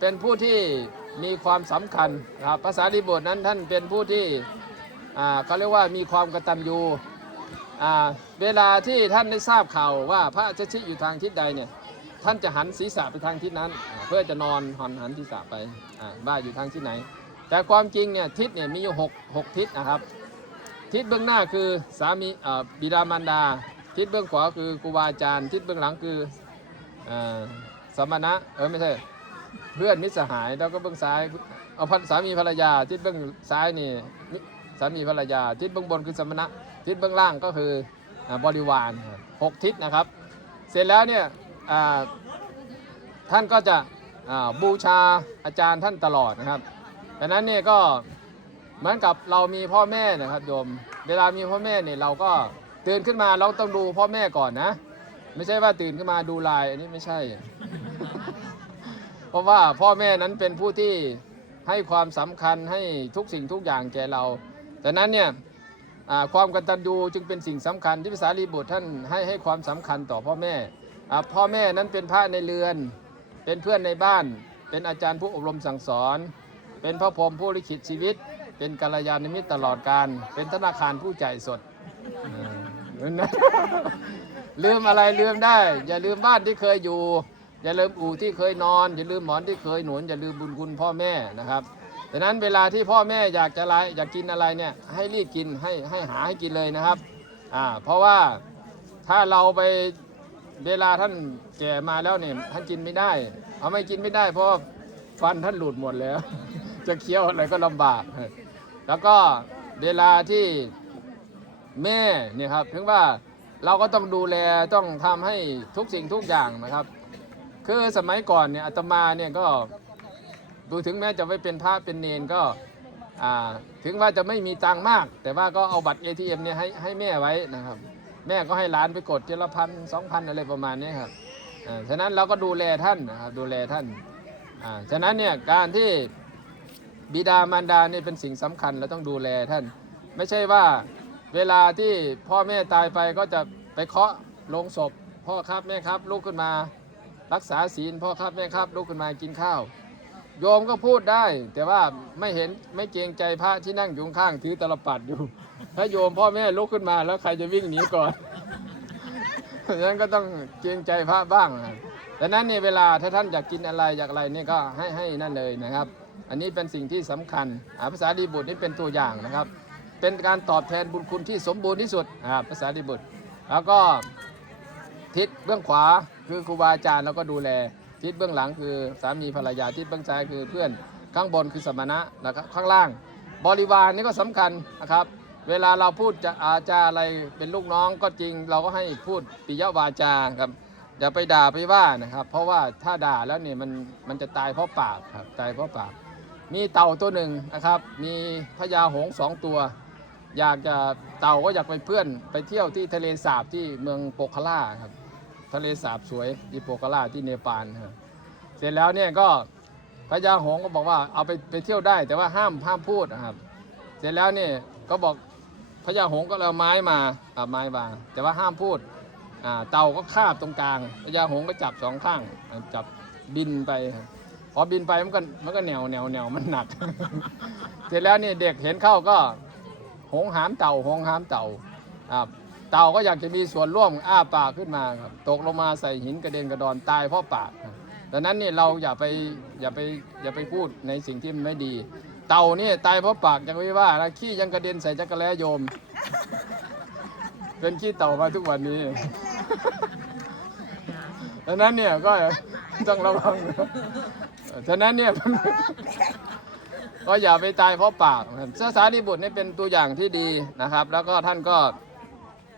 เป็นผู้ที่มีความสำคัญนะครับภาษาดีบทนั้นท่านเป็นผู้ที่เขาเรียกว่ามีความกระตัญญูอ่เวลาที่ท่านได้ทราบข่าวว่าพระอาชิอยู่ทางทิศใดเนี่ยท่านจะหันศีรษะไปทางทิศนั้น เพื่อจะนอนหันหันศีรษะไปอ่าว่าอยู่ทางที่ไหน แต่ความจริงเนี่ยทิศเนี่ยมีอยู่หกหกทิศนะครับ ทิศเบื้องหน้าคือสามีบิดามารดา ทิศเบื้องขวาคือครูบาอาจารย์ ทิศเบื้องหลังคืออสมณะเออไม่ใช่ เพื่อนมิตรสหายแล้วก็เบื้องซ้ายเอาพันสามีภรรยาทิศเบื้องซ้ายนี่สามีภรรยาทิศเบื้องบนคือสมณะทิศเบื้องล่างก็คือบริวารหกทิศนะครับ เสร็จแล้วเนี่ยท่านก็จะบูชาอาจารย์ท่านตลอดนะครับดังนั้นเนี่ยก็เหมือนกับเรามีพ่อแม่นะครับโยม เวลามีพ่อแม่เนี่ยเราก็ตื่นขึ้นมาเราต้องดูพ่อแม่ก่อนนะ ไม่ใช่ว่าตื่นขึ้นมาดูไลน์อันนี้ไม่ใช่ เพราะว่าพ่อแม่นั้นเป็นผู้ที่ให้ความสำคัญให้ทุกสิ่งทุกอย่างแก่เราแต่นั้นเนี่ยความกตัญญูจึงเป็นสิ่งสำคัญที่ภาษาลีบุตรท่านให้ให้ความสำคัญต่อพ่อแม่พ่อแม่นั้นเป็นพระในเรือน เป็นเพื่อนในบ้าน เป็นอาจารย์ผู้อบรมสั่งสอน เป็นพระพรหมผู้ลิขิตชีวิต เป็นกัลยาณมิตรตลอดการ เป็นธนาคารผู้จ่ายสดเออนลืมอะไรลืมได้ อย่าลืมบ้านที่เคยอยู่ อย่าลืมอู่ที่เคยนอน อย่าลืมหมอนที่เคยหนุนอย่าลืมบุญคุณพ่อแม่นะครับดังนั้นเวลาที่พ่อแม่อยากจะอะไรอยากกินอะไรเนี่ยให้รีบกินให้ให้หาให้กินเลยนะครับอ่าเพราะว่าถ้าเราไปเวลาท่านแก่มาแล้วเนี่ยท่านกินไม่ได้เอาไม่กินไม่ได้ เพราะฟันท่านหลุดหมดแล้ว จะเคี้ยวอะไรก็ลำบาก แล้วก็เวลาที่แม่เนี่ยครับถึงว่าเราก็ต้องดูแลต้องทำให้ทุกสิ่งทุกอย่างนะครับ คือสมัยก่อนเนี่ยอาตมาเนี่ยก็ดูถึงแม้จะไม่เป็นพระเป็นเนนก็ถึงว่าจะไม่มีตังค์มาก แต่ว่าก็เอาบัตร ATM เนี่ยให้ให้แม่ไว้นะครับ แม่ก็ให้หลานไปกดเจละพันสองพันอะไรประมาณนี้ครับฉะนั้นเราก็ดูแลท่านนะครับดูแลท่านฉะนั้นเนี่ยการที่บิดามารดาเนี่ยเป็นสิ่งสำคัญเราต้องดูแลท่าน ไม่ใช่ว่าเวลาที่พ่อแม่ตายไปก็จะไปเคาะลงศพ พ่อครับแม่ครับลุกขึ้นมา รักษาศีลพ่อครับแม่ครับลุกขึ้นมากินข้าว โยมก็พูดได้ แต่ว่าไม่เห็นไม่เกรงใจพระที่นั่งอยู่ข้างถือตลปัดอยู่ ถ้าโยมพ่อแม่ลุกขึ้นมาแล้วใครจะวิ่งหนีก่อนฉะนั้นก็ต้องเกรงใจพระบ้างนะดังนั้นเนี่ยเวลาถ้าท่านอยากกินอะไรอยากอะไรนี่ก็ให้ให้นั่นเลยนะครับ อันนี้เป็นสิ่งที่สำคัญอาภาษาดีบุตรนี่เป็นตัวอย่างนะครับ เป็นการตอบแทนบุญคุณที่สมบูรณ์ที่สุดภาษาดีบุตร แล้วก็ ทิศเบื้องขวาคือครูบาอาจารย์แล้วก็ดูแล ทิศเบื้องหลังคือสามีภรรยาทิศเบื้องซ้ายคือเพื่อนข้างบนคือสมณะแล้วก็ข้างล่าง บริวารนี่ก็สำคัญนะครับ เวลาเราพูดจะอาจาอะไรเป็นลูกน้องก็จริง เราก็ให้พูดปิยวาจาครับอย่าไปด่าไปว่านะครับ เพราะว่าถ้าด่าแล้วเนี่ยมันมันจะตายเพราะปากครับตายเพราะปาก มีเต่าตัวหนึ่งนะครับ มีพญาหงสองตัว อยากจะเต่าก็อยากไปเพื่อนไปเที่ยวที่ทะเลสาบที่เมืองโปคาล่าครับ ทะเลสาบสวยที่โปกาลาที่เนปาลครับเสร็จแล้วเนี่ยก็พญาหงก็บอกว่าเอาไปไปเที่ยวได้ แต่ว่าห้ามห้ามพูดนะครับ เสร็จแล้วเนี่ยก็บอกพญาหงก็เลยเอาไม้มาเอาไม้มาแต่ว่าห้ามพูดเต่าก็คาบตรงกลางพญาหงก็จับสองข้างจับบินไปครับพอบินไปมันก็มันก็แนวแนวแนวมันหนัก เสร็จแล้วเนี่ยเด็กเห็นเข้าก็ หงหามเต่าหงหามเต่าอ่าเต่าก็อยากจะมีส่วนร่วมอ้าปากขึ้นมาครับตกลงมาใส่หินกระเด็นกระดอนตายเพราะปากครับดังนั้นเนี่ยเราอย่าไปอย่าไปอย่าไปพูดในสิ่งที่มันไม่ดี เต่าเนี่ยตายเพราะปากยังไม่ว่านะขี้ยังกระเด็นใส่จักรแล้โยม เป็นขี้เต่ามาทุกวันนี้ดังนั้นเนี่ยก็ต้องระวังฉะนั้นเนี่ย ก็อย่าไปตายเพราะปากเสื้อสารีบุตรนี่เป็นตัวอย่างที่ดีนะครับ แล้วก็ท่านก็